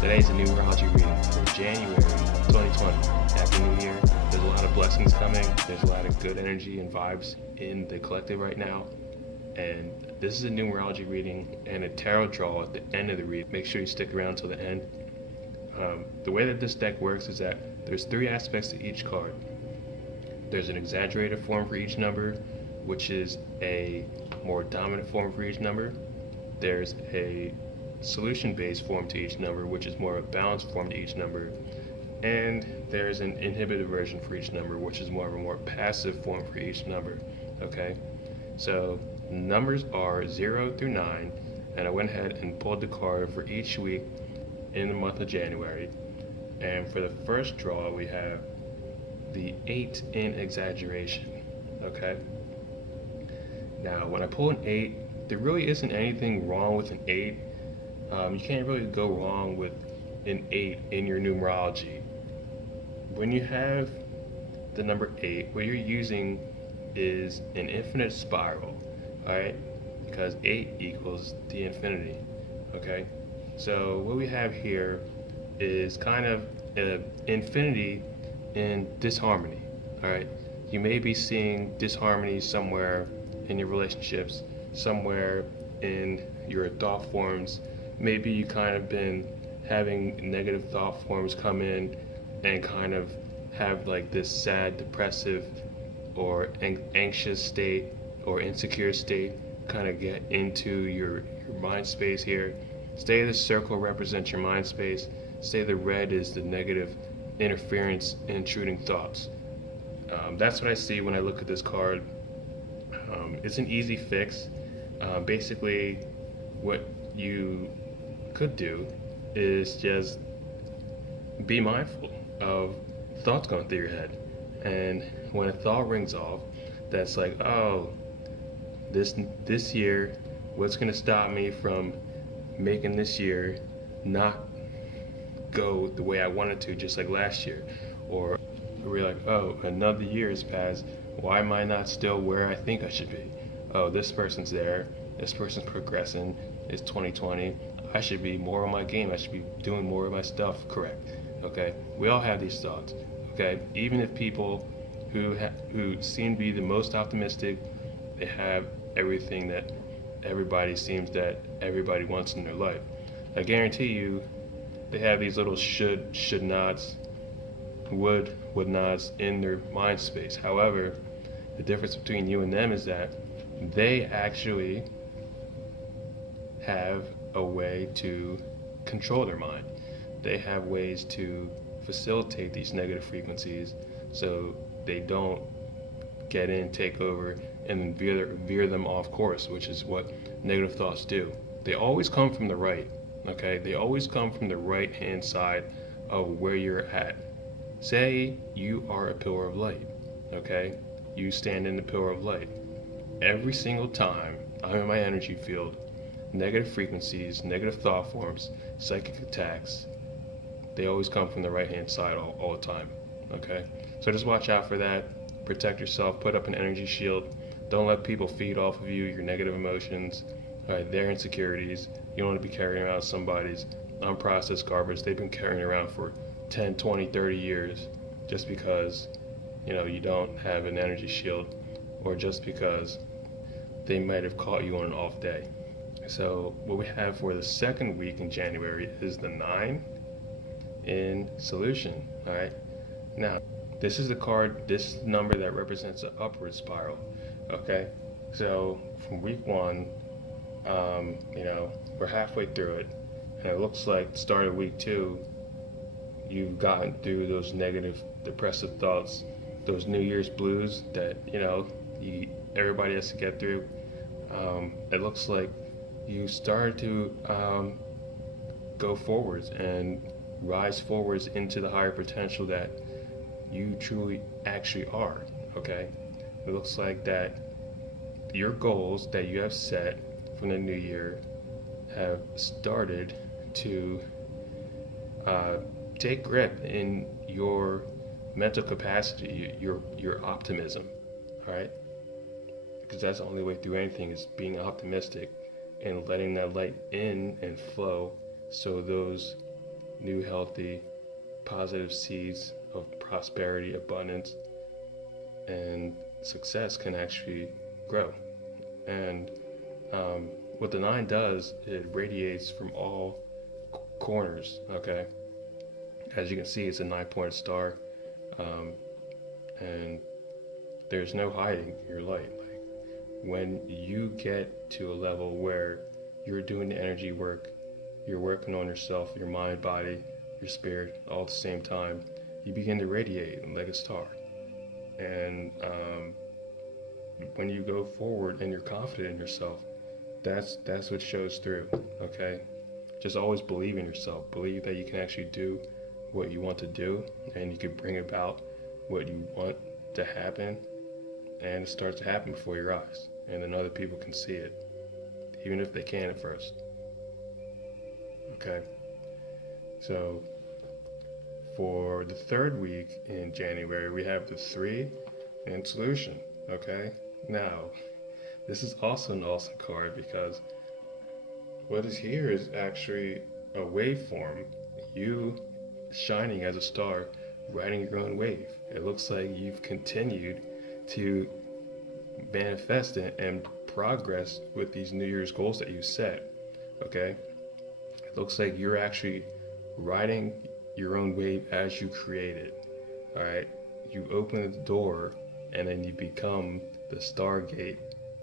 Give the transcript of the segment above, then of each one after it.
Today's a numerology reading for January 2020. Happy New Year. There's a lot of blessings coming. There's a lot of good energy and vibes in the collective right now. And this is a numerology reading and a tarot draw at the end of the read. Make sure you stick around till the end. The way that this deck works is that there's three aspects to each card. There's an exaggerated form for each number, which is a more dominant form for each number. There's a solution-based form to each number, which is more of a balanced form to each number. And there's an inhibited version for each number, which is more of a more passive form for each number. Okay? So numbers are 0 through 9, and I went ahead and pulled the card for each week in the month of January. And for the first draw, we have the 8 in exaggeration. Okay? Now, when I pull an 8, there really isn't anything wrong with an 8. You can't really go wrong with an 8 in your numerology. When you have the number 8, what you're using is an infinite spiral, alright? Because 8 equals the infinity, okay? So what we have here is kind of an infinity in disharmony, alright? You may be seeing disharmony somewhere in your relationships, somewhere in your thought forms. Maybe you kind of been having negative thought forms come in and kind of have like this sad, depressive, or anxious state or insecure state kind of get into your mind space here. Say the circle represents your mind space. Say the red is the negative interference, intruding thoughts. That's what I see when I look at this card. It's an easy fix. Basically, what you could do is just be mindful of thoughts going through your head. And when a thought rings off, that's like, oh, this year, what's going to stop me from making this year not go the way I wanted to, just like last year? Or we're like, oh, another year has passed. Why am I not still where I think I should be? Oh, this person's there. This person's progressing. It's 2020. I should be more on my game. I should be doing more of my stuff correct. Okay? We all have these thoughts. Okay? Even if people who seem to be the most optimistic, they have everything that everybody wants in their life. I guarantee you, they have these little should nots, would nots in their mind space. However, the difference between you and them is that they actually have a way to control their mind. They have ways to facilitate these negative frequencies so they don't get in, take over, and veer them off course, which is what negative thoughts do. They always come from the right, okay? They always come from the right hand side of where you're at. Say you are a pillar of light, okay? You stand in the pillar of light. Every single time I'm in my energy field, negative frequencies, negative thought forms, psychic attacks, they always come from the right hand side all the time, okay? So just watch out for that. Protect yourself, put up an energy shield. Don't let people feed off of you, your negative emotions, their insecurities. You don't want to be carrying around somebody's unprocessed garbage they've been carrying around for 10, 20, 30 years just because you don't have an energy shield, or just because they might have caught you on an off day. So what we have for the second week in January is the 9 in solution. All right. Now, this is the card, this number that represents an upward spiral. Okay. So from week 1, we're halfway through it, and it looks like the start of week 2, you've gotten through those negative, depressive thoughts, those New Year's blues that everybody has to get through. It looks like you started to go forwards and rise forwards into the higher potential that you truly actually are. Okay, it looks like that your goals that you have set from the new year have started to take grip in your mental capacity, your optimism. All right, because that's the only way through anything, is being optimistic and letting that light in and flow, so those new, healthy, positive seeds of prosperity, abundance, and success can actually grow. And what the nine does, it radiates from all corners. Okay, as you can see, it's a 9-pointed star, um, and there's no hiding your light. Like, when you get to a level where you're doing the energy work, you're working on yourself, your mind, body, your spirit, all at the same time, you begin to radiate like a star. And when you go forward and you're confident in yourself, that's what shows through. Okay, just always believe in yourself. Believe that you can actually do what you want to do, and you can bring about what you want to happen, and it starts to happen before your eyes, and then other people can see it, even if they can at first. Okay, so for the third week in January, we have the 3 and solution. Okay, now this is also an awesome card because what is here is actually a waveform. You shining as a star, riding your own wave. It looks like you've continued to manifest and progress with these New Year's goals that you set. Okay, it looks like you're actually riding your own wave as you create it. All right, you open the door and then you become the stargate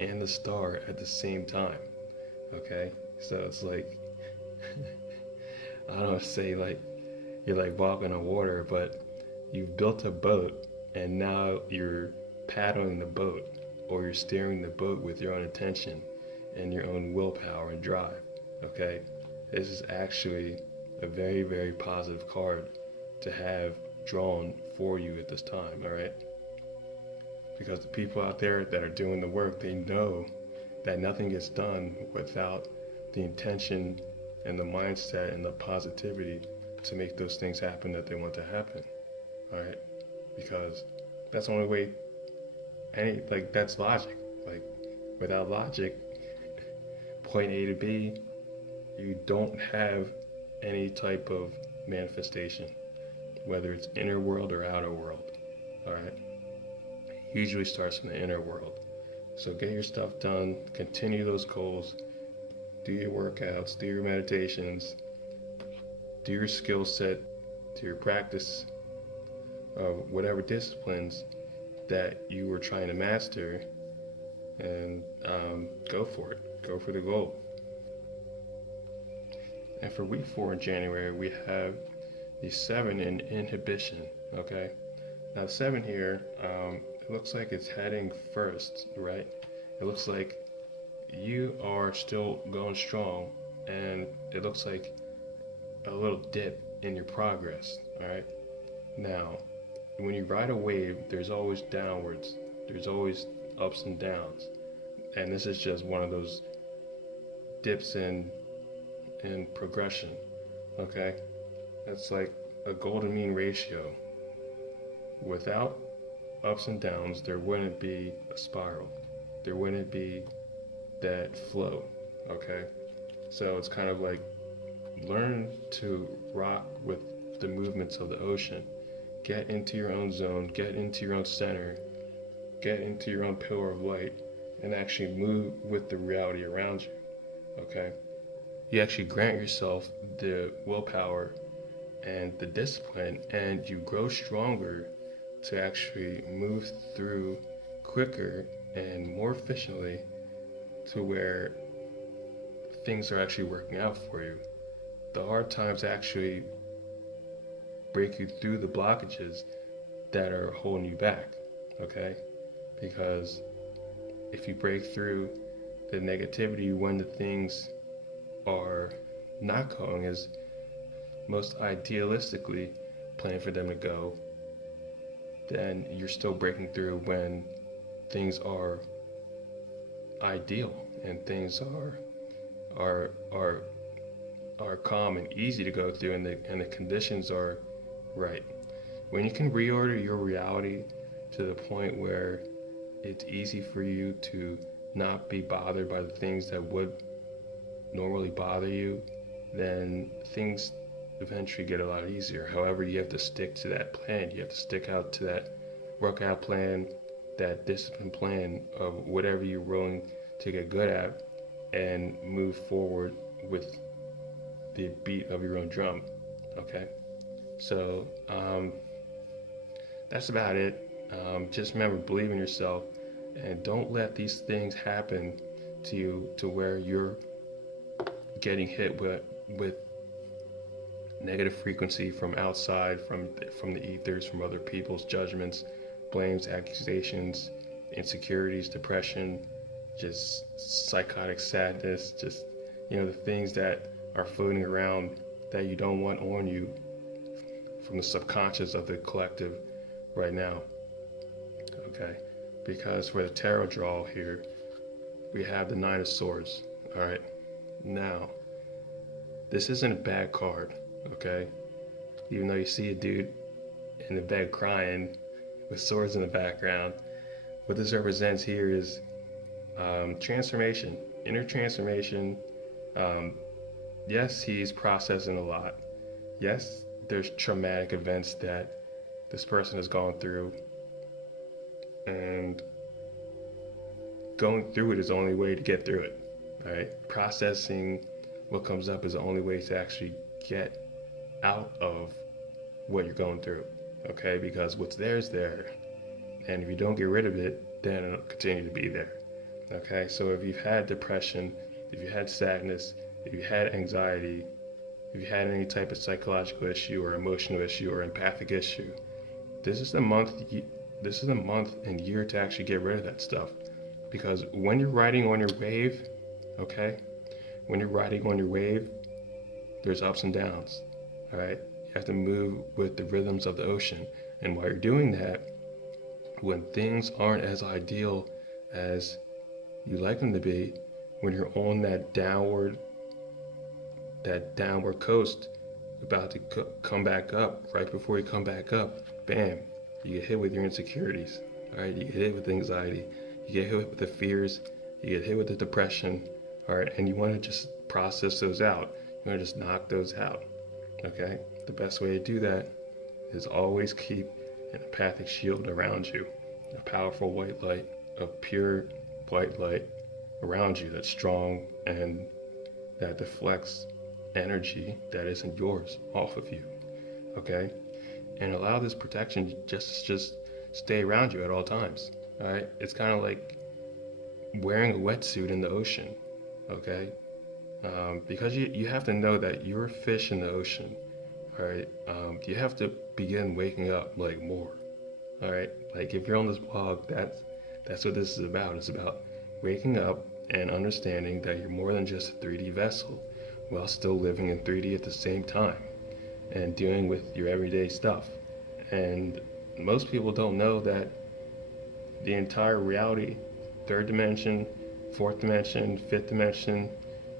and the star at the same time. Okay, so it's like I don't know, say like you're like walking on water, but you've built a boat and now you're paddling the boat, or you're steering the boat with your own attention and your own willpower and drive. Okay, this is actually a very, very positive card to have drawn for you at this time. All right, because the people out there that are doing the work, they know that nothing gets done without the intention and the mindset and the positivity to make those things happen that they want to happen. All right, because that's the only way. That's logic. Like, without logic, point A to B, you don't have any type of manifestation, whether it's inner world or outer world. All right, it usually starts in the inner world. So get your stuff done, continue those goals, do your workouts, do your meditations, do your skill set, do your practice of whatever disciplines that you were trying to master, and go for it. Go for the goal. And for week 4 in January, we have the 7 in inhibition. Okay, now 7 here, it looks like it's heading first, right? It looks like you are still going strong, and it looks like a little dip in your progress. All right, now when you ride a wave, there's always downwards, there's always ups and downs, and this is just one of those dips in progression. Okay, that's like a golden mean ratio. Without ups and downs, there wouldn't be a spiral, there wouldn't be that flow. Okay, so it's kind of like learn to rock with the movements of the ocean. Get into your own zone, get into your own center, get into your own pillar of light, and actually move with the reality around you. Okay, you actually grant yourself the willpower and the discipline, and you grow stronger to actually move through quicker and more efficiently to where things are actually working out for you. The hard times actually break you through the blockages that are holding you back. Okay, because if you break through the negativity when the things are not going as most idealistically planned for them to go, then you're still breaking through when things are ideal and things are calm and easy to go through, and the conditions are right. When you can reorder your reality to the point where it's easy for you to not be bothered by the things that would normally bother you, then things eventually get a lot easier. However, you have to stick to that plan. You have to stick out to that workout plan, that discipline plan of whatever you're willing to get good at, and move forward with the beat of your own drum. Okay, so that's about it. Just remember, believe in yourself, and don't let these things happen to you to where you're getting hit with negative frequency from outside, from the ethers, from other people's judgments, blames, accusations, insecurities, depression, just psychotic sadness, just the things that are floating around that you don't want on you from the subconscious of the collective right now. Okay, because for the tarot draw here, we have the Nine of Swords. All right, now this isn't a bad card. Okay, even though you see a dude in the bed crying with swords in the background, what this represents here is transformation, inner transformation. Yes, he's processing a lot. Yes, there's traumatic events that this person has gone through, and going through it is the only way to get through it. Right? Processing what comes up is the only way to actually get out of what you're going through. Okay, because what's there is there, and if you don't get rid of it, then it'll continue to be there. Okay, so if you've had depression, if you had sadness, if you had anxiety, if you had any type of psychological issue or emotional issue or empathic issue, this is the month and year to actually get rid of that stuff. Because when you're riding on your wave, okay, when you're riding on your wave, there's ups and downs. All right, you have to move with the rhythms of the ocean, and while you're doing that, when things aren't as ideal as you like them to be, when you're on that downward coast, about to come back up, right before you come back up, bam, you get hit with your insecurities. All right, you get hit with anxiety, you get hit with the fears, you get hit with the depression. All right, and you want to just process those out. You want to just knock those out. Okay, the best way to do that is always keep an empathic shield around you, a powerful white light, a pure white light around you that's strong and that deflects energy that isn't yours off of you. Okay, and allow this protection just stay around you at all times. All right, it's kind of like wearing a wetsuit in the ocean. Okay, because you have to know that you're a fish in the ocean. All right, you have to begin waking up like more. All right, like if you're on this blog, that's what this is about. It's about waking up and understanding that you're more than just a 3D vessel, while still living in 3D at the same time and dealing with your everyday stuff. And most people don't know that the entire reality, third dimension, fourth dimension, fifth dimension,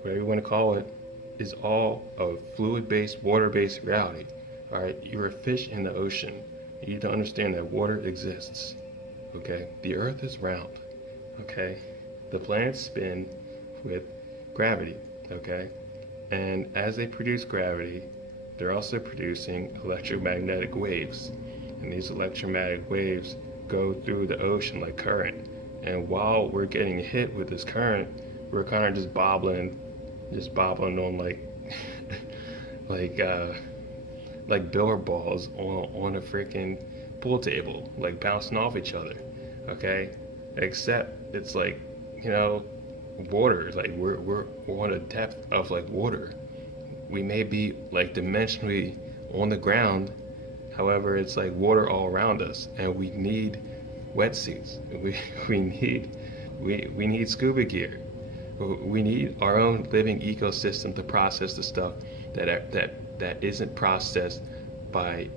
whatever you want to call it, is all a fluid-based, water-based reality. All right, you're a fish in the ocean. You need to understand that water exists. Okay, the Earth is round. Okay, the planets spin with gravity. Okay, and as they produce gravity, they're also producing electromagnetic waves, and these electromagnetic waves go through the ocean like current. And while we're getting hit with this current, we're kind of just bobbling on like billiard balls on a freaking pool table, like bouncing off each other. Okay, except it's like water. Like we're on a depth of like water. We may be like dimensionally on the ground, however, it's like water all around us, and we need wetsuits. We need scuba gear. We need our own living ecosystem to process the stuff that isn't processed by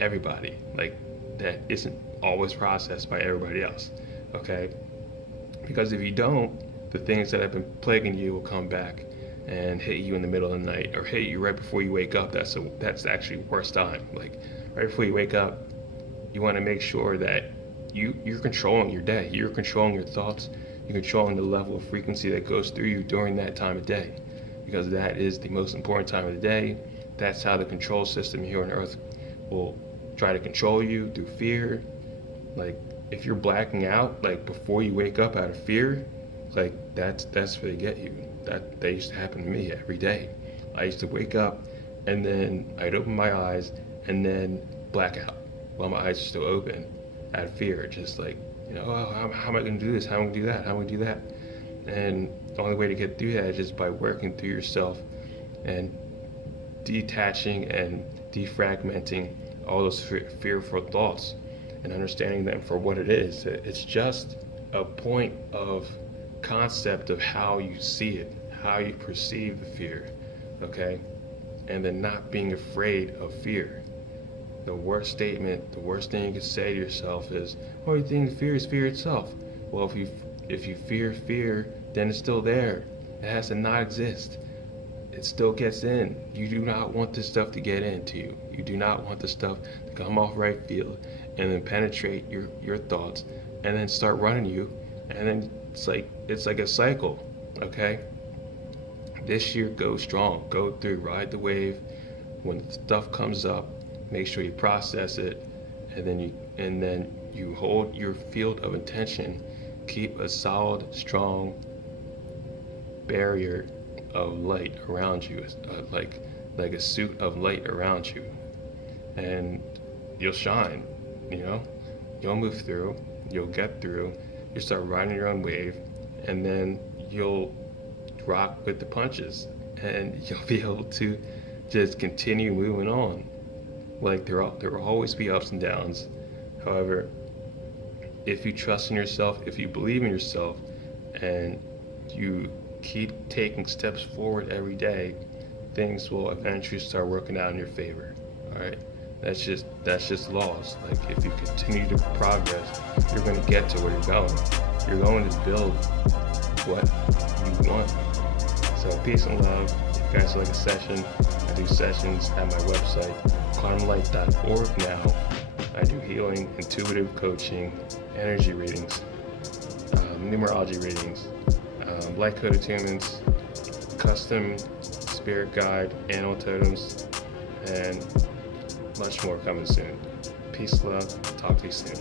everybody. Like that isn't always processed by everybody else. Okay? Because if you don't, the things that have been plaguing you will come back and hit you in the middle of the night, or hit you right before you wake up. That's actually worst time. Like right before you wake up, you want to make sure that you're controlling your day. You're controlling your thoughts. You're controlling the level of frequency that goes through you during that time of day, because that is the most important time of the day. That's how the control system here on Earth will try to control you through fear. Like if you're blacking out, like before you wake up out of fear, like that's where they get you. That used to happen to me every day. I used to wake up and then I'd open my eyes and then black out while my eyes are still open out of fear. Just like, oh, how am I going to do this? How am I going to do that? How am I going to do that? And the only way to get through that is just by working through yourself and detaching and defragmenting all those fearful thoughts and understanding them for what it is. It's just a point of concept of how you see it, how you perceive the fear, okay? And then not being afraid of fear. The worst thing you can say to yourself is, oh, you think fear is fear itself. Well, if you fear fear, then it's still there. It has to not exist. It still gets in. You do not want this stuff to get into you. You do not want this stuff to come off right field and then penetrate your thoughts and then start running you. And then it's like a cycle, okay? This year, go strong. Go through, ride the wave. When stuff comes up, make sure you process it, and then you hold your field of intention. Keep a solid, strong barrier of light around you, like a suit of light around you, and you'll shine. You'll move through. You'll get through. You start riding your own wave, and then you'll rock with the punches, and you'll be able to just continue moving on. Like there will always be ups and downs. However, if you trust in yourself, if you believe in yourself, and you keep taking steps forward every day, things will eventually start working out in your favor. All right, that's just laws. Like if you continue to progress, you're going to get to where you're going. You're going to build what you want. So peace and love. If you guys like a session, I do sessions at my website, quantumlight.org now. I do healing, intuitive coaching, energy readings, numerology readings, light code attunements, custom spirit guide, animal totems, and much more coming soon. Peace, love. Talk to you soon.